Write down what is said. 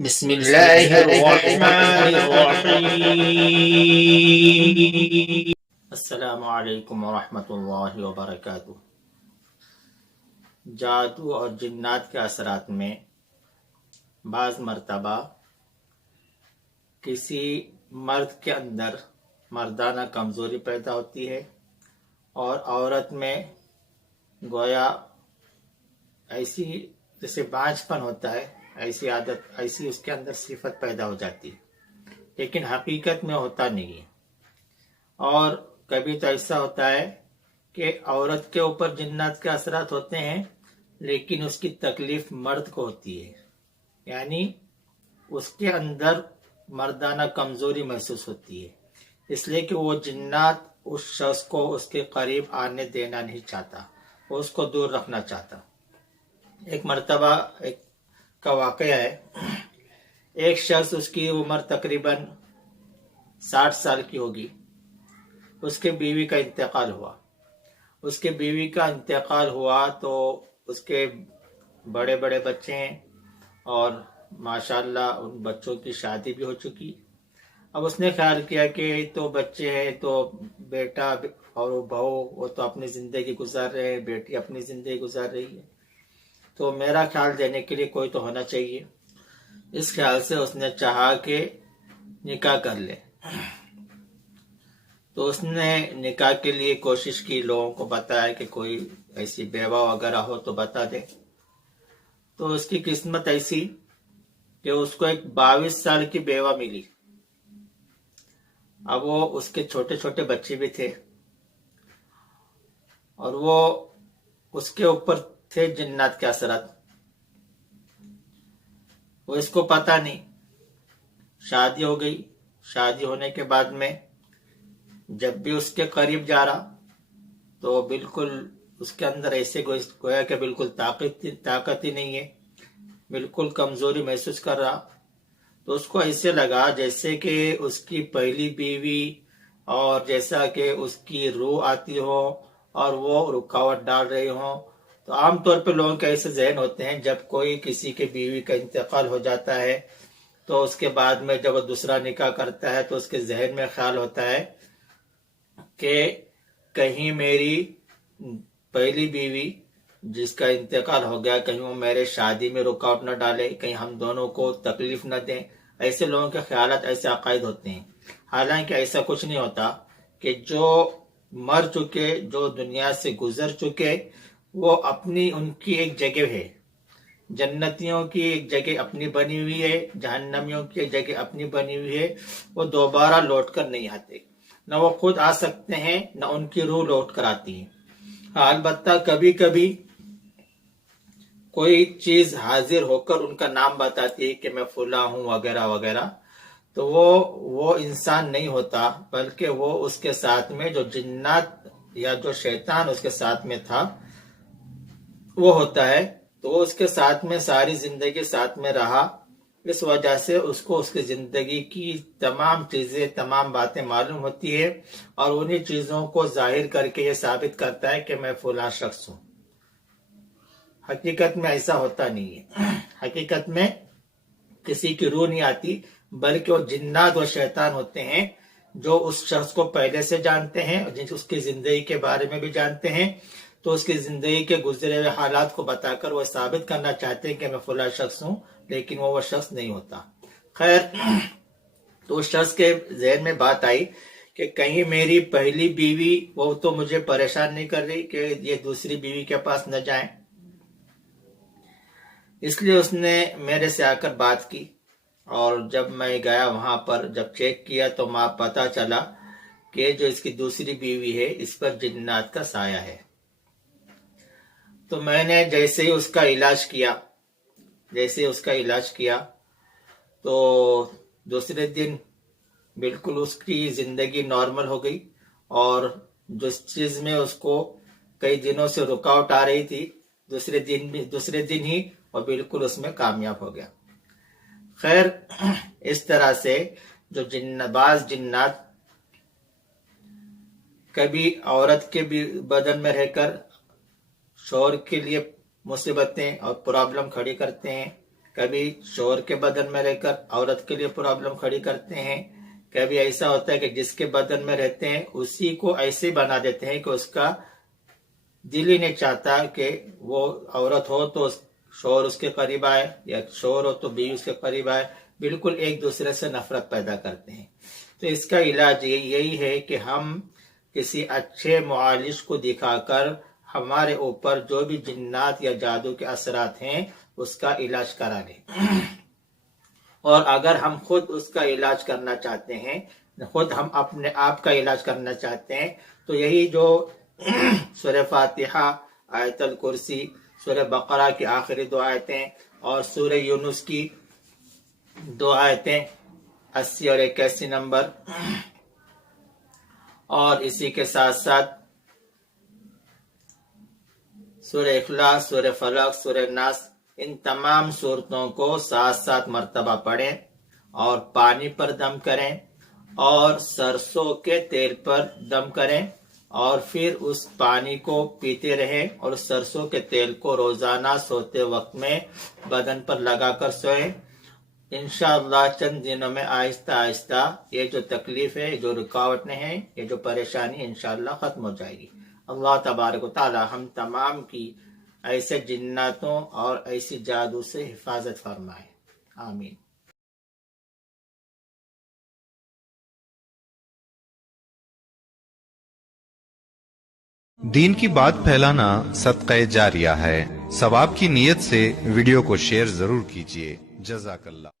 بسم اللہ الرحمن الرحیم۔ السلام علیکم ورحمۃ اللہ وبرکاتہ۔ جادو اور جنات کے اثرات میں بعض مرتبہ کسی مرد کے اندر مردانہ کمزوری پیدا ہوتی ہے اور عورت میں گویا ایسی جیسے بانجھ پن ہوتا ہے، ایسی عادت، ایسی اس کے اندر صفت پیدا ہو جاتی ہے، لیکن حقیقت میں ہوتا نہیں ہے۔ اور کبھی تو ایسا ہوتا ہے کہ عورت کے اوپر جنات کے اثرات ہوتے ہیں لیکن اس کی تکلیف مرد کو ہوتی ہے، یعنی اس کے اندر مردانہ کمزوری محسوس ہوتی ہے، اس لیے کہ وہ جنات اس شخص کو اس کے قریب آنے دینا نہیں چاہتا، وہ اس کو دور رکھنا چاہتا۔ ایک مرتبہ ایک کا واقعہ ہے، ایک شخص، اس کی عمر تقریباً 60 سال کی ہوگی، اس کے بیوی کا انتقال ہوا۔ اس کے بیوی کا انتقال ہوا تو اس کے بڑے بڑے بچے ہیں اور ماشاءاللہ ان بچوں کی شادی بھی ہو چکی۔ اب اس نے خیال کیا کہ تو بچے ہیں تو بیٹا اور بہو وہ تو اپنی زندگی گزار رہے ہیں، بیٹی اپنی زندگی گزار رہی ہے، تو میرا خیال دینے کے لیے کوئی تو ہونا چاہیے۔ اس خیال سے اس نے چاہا کہ نکاح کر لے، تو اس نے نکاح کے لیے کوشش کی، لوگوں کو بتایا کہ کوئی ایسی بیوہ وغیرہ ہو تو بتا دے۔ تو اس کی قسمت ایسی کہ اس کو ایک 22 سال کی بیوہ ملی۔ اب وہ اس کے چھوٹے چھوٹے بچے بھی تھے اور وہ اس کے اوپر تھے جنات کے اثرات، وہ اس کو پتا نہیں۔ شادی ہو گئی، شادی ہونے کے بعد میں جب بھی اس کے قریب جا رہا تو بالکل اس کے اندر ایسے گویا کہ بالکل طاقت ہی نہیں ہے، بالکل کمزوری محسوس کر رہا۔ تو اس کو ایسے لگا جیسے کہ اس کی پہلی بیوی اور جیسا کہ اس کی روح آتی ہو اور وہ رکاوٹ ڈال رہی ہوں۔ تو عام طور پہ لوگوں کے ایسے ذہن ہوتے ہیں، جب کوئی کسی کے بیوی کا انتقال ہو جاتا ہے تو اس کے بعد میں جب وہ دوسرا نکاح کرتا ہے تو اس کے ذہن میں خیال ہوتا ہے کہ کہیں میری پہلی بیوی جس کا انتقال ہو گیا کہیں وہ میرے شادی میں رکاوٹ نہ ڈالے، کہیں ہم دونوں کو تکلیف نہ دیں۔ ایسے لوگوں کے خیالات، ایسے عقائد ہوتے ہیں۔ حالانکہ ایسا کچھ نہیں ہوتا، کہ جو مر چکے، جو دنیا سے گزر چکے، وہ اپنی ان کی ایک جگہ ہے، جنتیوں کی ایک جگہ اپنی بنی ہوئی ہے، جہنمیوں کی ایک جگہ اپنی بنی ہوئی ہے، وہ دوبارہ لوٹ کر نہیں آتے، نہ وہ خود آ سکتے ہیں نہ ان کی روح لوٹ کر آتی ہے۔ البتہ کبھی کبھی کوئی چیز حاضر ہو کر ان کا نام بتاتی ہے کہ میں فلاں ہوں وغیرہ وغیرہ، تو وہ انسان نہیں ہوتا، بلکہ وہ اس کے ساتھ میں جو جنات یا جو شیطان اس کے ساتھ میں تھا وہ ہوتا ہے۔ تو وہ اس کے ساتھ میں ساری زندگی ساتھ میں رہا، اس وجہ سے اس کو اس کی زندگی کی تمام چیزیں، تمام باتیں معلوم ہوتی ہے، اور انہی چیزوں کو ظاہر کر کے یہ ثابت کرتا ہے کہ میں فلاں شخص ہوں۔ حقیقت میں ایسا ہوتا نہیں ہے۔ حقیقت میں کسی کی روح نہیں آتی، بلکہ وہ جنات و شیطان ہوتے ہیں جو اس شخص کو پہلے سے جانتے ہیں، اور اس کی زندگی کے بارے میں بھی جانتے ہیں، تو اس کی زندگی کے گزرے ہوئے حالات کو بتا کر وہ ثابت کرنا چاہتے ہیں کہ میں فلاں شخص ہوں، لیکن وہ شخص نہیں ہوتا۔ خیر، تو اس شخص کے ذہن میں بات آئی کہ کہیں میری پہلی بیوی وہ تو مجھے پریشان نہیں کر رہی کہ یہ دوسری بیوی کے پاس نہ جائیں۔ اس لیے اس نے میرے سے آ کر بات کی، اور جب میں گیا وہاں پر، جب چیک کیا تو پتا چلا کہ جو اس کی دوسری بیوی ہے اس پر جنات کا سایہ ہے۔ تو میں نے جیسے ہی اس کا علاج کیا تو دوسرے دن بالکل اس کی زندگی نارمل ہو گئی، اور جس چیز میں اس کو کئی دنوں سے رکاوٹ آ رہی تھی، دوسرے دن ہی وہ بالکل اس میں کامیاب ہو گیا۔ خیر، اس طرح سے جو بعض جنات کبھی عورت کے بھی بدن میں رہ کر شوہر کے لیے مصیبتیں اور پرابلم کھڑی کرتے ہیں، کبھی شوہر کے بدن میں رہ کر عورت کے لیے پرابلم کھڑی کرتے ہیں، کبھی ایسا ہوتا ہے کہ جس کے بدن میں رہتے ہیں اسی کو ایسے بنا دیتے ہیں کہ اس کا دل ہی نہیں چاہتا کہ وہ عورت ہو تو شوہر اس کے قریب آئے، یا شوہر ہو تو بیوی اس کے قریب آئے، بالکل ایک دوسرے سے نفرت پیدا کرتے ہیں۔ تو اس کا علاج یہی ہے کہ ہم کسی اچھے معالج کو دکھا کر ہمارے اوپر جو بھی جنات یا جادو کے اثرات ہیں اس کا علاج کرا لیں۔ اور اگر ہم خود اس کا علاج کرنا چاہتے ہیں، خود ہم اپنے آپ کا علاج کرنا چاہتے ہیں، تو یہی جو سورہ فاتحہ، آیت الکرسی، سورہ بقرہ کی آخری 2 آیتیں اور سورہ یونس کی 2 آیتیں 80 اور 81 نمبر، اور اسی کے ساتھ ساتھ سورہ اخلاص، سورہ فلق، سورہ ناس، ان تمام صورتوں کو 7 مرتبہ پڑھیں اور پانی پر دم کریں اور سرسوں کے تیل پر دم کریں، اور پھر اس پانی کو پیتے رہیں اور سرسوں کے تیل کو روزانہ سوتے وقت میں بدن پر لگا کر سوئیں۔ انشاءاللہ چند دنوں میں آہستہ آہستہ یہ جو تکلیف ہے، جو رکاوٹیں ہیں، یہ جو پریشانی انشاءاللہ ختم ہو جائے گی۔ اللہ تبارک و تعالی ہم تمام کی ایسے جناتوں اور ایسی جادو سے حفاظت فرمائے، آمین۔ دین کی بات پھیلانا صدقہ جاریہ ہے، ثواب کی نیت سے ویڈیو کو شیئر ضرور کیجیے۔ جزاک اللہ۔